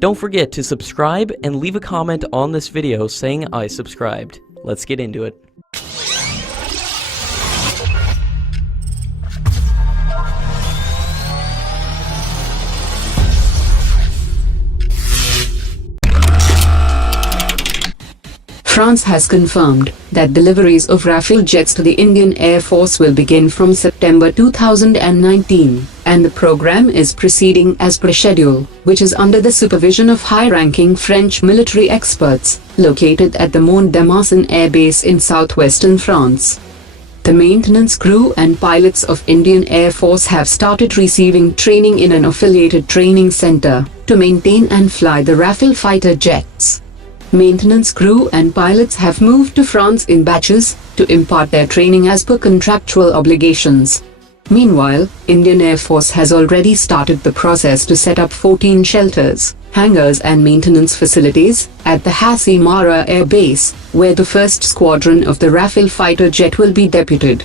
Don't forget to subscribe and leave a comment on this video saying I subscribed. Let's get into it. France has confirmed that deliveries of Rafale jets to the Indian Air Force will begin from September 2019, and the program is proceeding as per schedule, which is under the supervision of high-ranking French military experts, located at the Mont-de-Marsan Air Base in southwestern France. The maintenance crew and pilots of Indian Air Force have started receiving training in an affiliated training center to maintain and fly the Rafale fighter jets. Maintenance crew and pilots have moved to France in batches to impart their training as per contractual obligations. Meanwhile, Indian Air Force has already started the process to set up 14 shelters, hangars and maintenance facilities at the Hassi Mara Air Base, where the first squadron of the Rafale fighter jet will be deputed.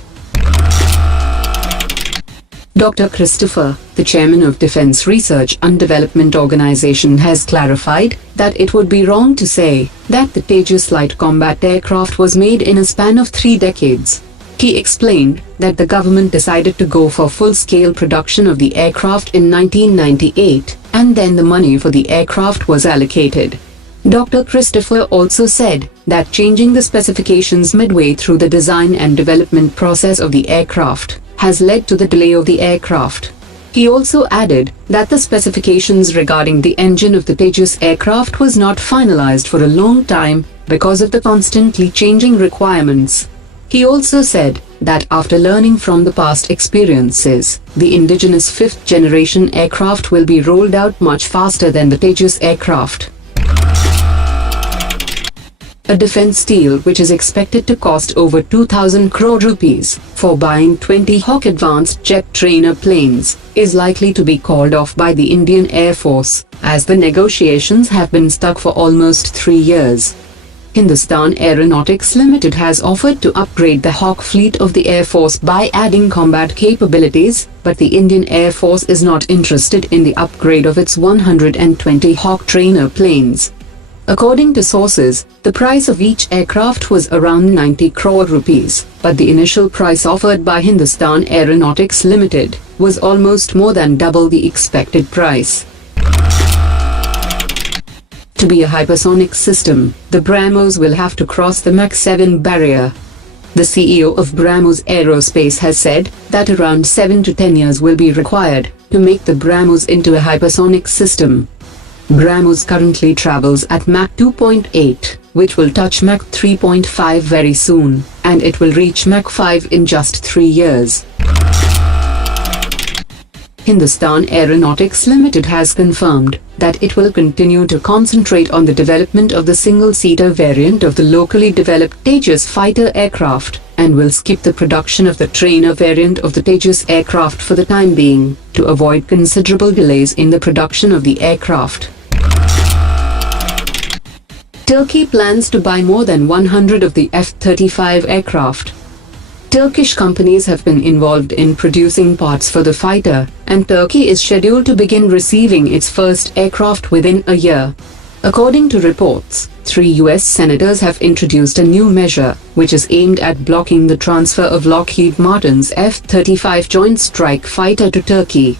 Dr. Christopher, the chairman of Defense Research and Development Organization, has clarified that it would be wrong to say that the Tejas light combat aircraft was made in a span of 3 decades. He explained that the government decided to go for full-scale production of the aircraft in 1998, and then the money for the aircraft was allocated. Dr. Christopher also said that changing the specifications midway through the design and development process of the aircraft has led to the delay of the aircraft. He also added that the specifications regarding the engine of the Tejas aircraft was not finalized for a long time because of the constantly changing requirements. He also said that after learning from the past experiences, the Indigenous 5th generation aircraft will be rolled out much faster than the Tejas aircraft. A defense deal which is expected to cost over 2,000 crore rupees for buying 20 Hawk advanced jet trainer planes is likely to be called off by the Indian Air Force, as the negotiations have been stuck for almost 3 years. Hindustan Aeronautics Limited has offered to upgrade the Hawk fleet of the Air Force by adding combat capabilities, but the Indian Air Force is not interested in the upgrade of its 120 Hawk trainer planes. According to sources, the price of each aircraft was around 90 crore rupees, but the initial price offered by Hindustan Aeronautics Limited was almost more than double the expected price. To be a hypersonic system, the Brahmos will have to cross the Mach 7 barrier. The CEO of Brahmos Aerospace has said that around 7 to 10 years will be required to make the Brahmos into a hypersonic system. Brahmos currently travels at Mach 2.8, which will touch Mach 3.5 very soon, and it will reach Mach 5 in just 3 years. Hindustan Aeronautics Limited has confirmed that it will continue to concentrate on the development of the single-seater variant of the locally developed Tejas fighter aircraft, and will skip the production of the trainer variant of the Tejas aircraft for the time being, to avoid considerable delays in the production of the aircraft. Turkey plans to buy more than 100 of the F-35 aircraft. Turkish companies have been involved in producing parts for the fighter, and Turkey is scheduled to begin receiving its first aircraft within a year. According to reports, 3 US senators have introduced a new measure, which is aimed at blocking the transfer of Lockheed Martin's F-35 Joint Strike Fighter to Turkey.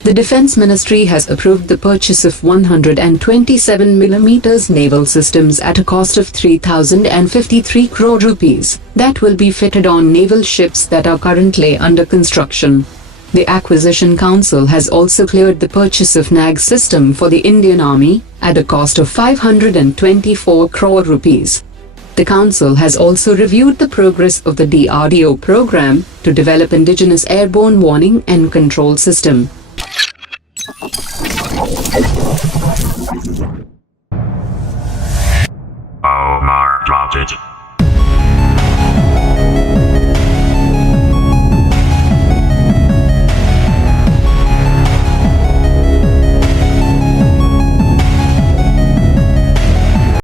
The Defense Ministry has approved the purchase of 127mm naval systems at a cost of 3,053 crore rupees that will be fitted on naval ships that are currently under construction. The Acquisition Council has also cleared the purchase of Nag system for the Indian Army at a cost of 524 crore rupees. The Council has also reviewed the progress of the DRDO program to develop Indigenous airborne warning and control system. Omar dropped it.